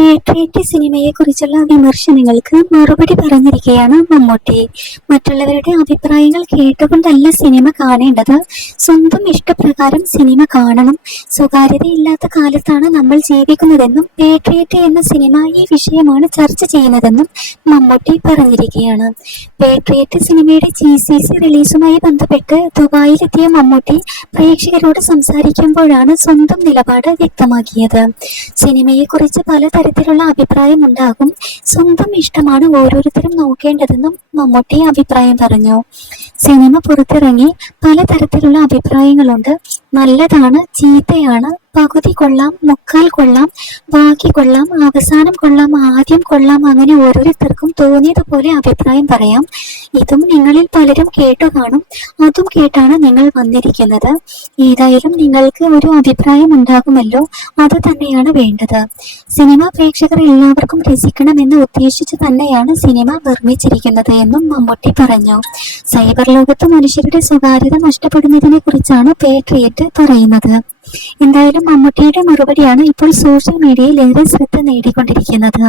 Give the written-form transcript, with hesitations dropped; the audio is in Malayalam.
പേട്രിയറ്റ് സിനിമയെക്കുറിച്ചുള്ള വിമർശനങ്ങൾക്ക് മറുപടി പറഞ്ഞിരിക്കുകയാണ് മമ്മൂട്ടി. മറ്റുള്ളവരുടെ അഭിപ്രായങ്ങൾ കേട്ടുകൊണ്ടല്ല സിനിമ കാണേണ്ടത്, സ്വന്തം ഇഷ്ടപ്രകാരം സിനിമ കാണണം. സ്വകാര്യതയില്ലാത്ത കാലത്താണ് നമ്മൾ ജീവിക്കുന്നതെന്നും പേട്രിയറ്റ് എന്ന സിനിമ ഈ വിഷയമാണ് ചർച്ച ചെയ്യുന്നതെന്നും മമ്മൂട്ടി പറഞ്ഞിരിക്കുകയാണ്. പേട്രിയറ്റ് സിനിമയുടെ GCC റിലീസുമായി ബന്ധപ്പെട്ട് ദുബായിലെത്തിയ മമ്മൂട്ടി പ്രേക്ഷകരോട് സംസാരിക്കുമ്പോഴാണ് സ്വന്തം നിലപാട് വ്യക്തമാക്കിയത്. സിനിമയെക്കുറിച്ച് പലതരത്തിലുള്ള അഭിപ്രായം ഉണ്ടാകും, സ്വന്തം ഇഷ്ടമാണ് ഓരോരുത്തരും നോക്കേണ്ടതെന്നും മമ്മൂട്ടി അഭിപ്രായം പറഞ്ഞു. സിനിമ പുറത്തിറങ്ങി പലതരത്തിലുള്ള അഭിപ്രായങ്ങളുണ്ട്. നല്ലതാണ്, ചീത്തയാണ്, പകുതി കൊള്ളാം, മുക്കാൽ കൊള്ളാം, ബാക്കി കൊള്ളാം, അവസാനം കൊള്ളാം, ആദ്യം കൊള്ളാം, അങ്ങനെ ഓരോരുത്തർക്കും തോന്നിയതുപോലെ അഭിപ്രായം പറയാം. ഇതും നിങ്ങളിൽ പലരും കേട്ടു കാണും, അതും കേട്ടാണ് നിങ്ങൾ വന്നിരിക്കുന്നത്. ഏതായാലും നിങ്ങൾക്ക് ഒരു അഭിപ്രായം ഉണ്ടാകുമല്ലോ, അത് തന്നെയാണ് വേണ്ടത്. സിനിമ പ്രേക്ഷകർ എല്ലാവർക്കും രസിക്കണമെന്ന് ഉദ്ദേശിച്ച് തന്നെയാണ് സിനിമ നിർമ്മിച്ചിരിക്കുന്നത് എന്നും മമ്മൂട്ടി പറഞ്ഞു. സൈബർ ലോകത്ത് മനുഷ്യരുടെ സ്വകാര്യത നഷ്ടപ്പെടുന്നതിനെ കുറിച്ചാണ് പേട്രിയറ്റ് പറയുന്നത്. എന്തായാലും മമ്മൂട്ടിയുടെ മറുപടിയാണ് ഇപ്പോൾ സോഷ്യൽ മീഡിയയിൽ ഏറെ ശ്രദ്ധ നേടിക്കൊണ്ടിരിക്കുന്നത്.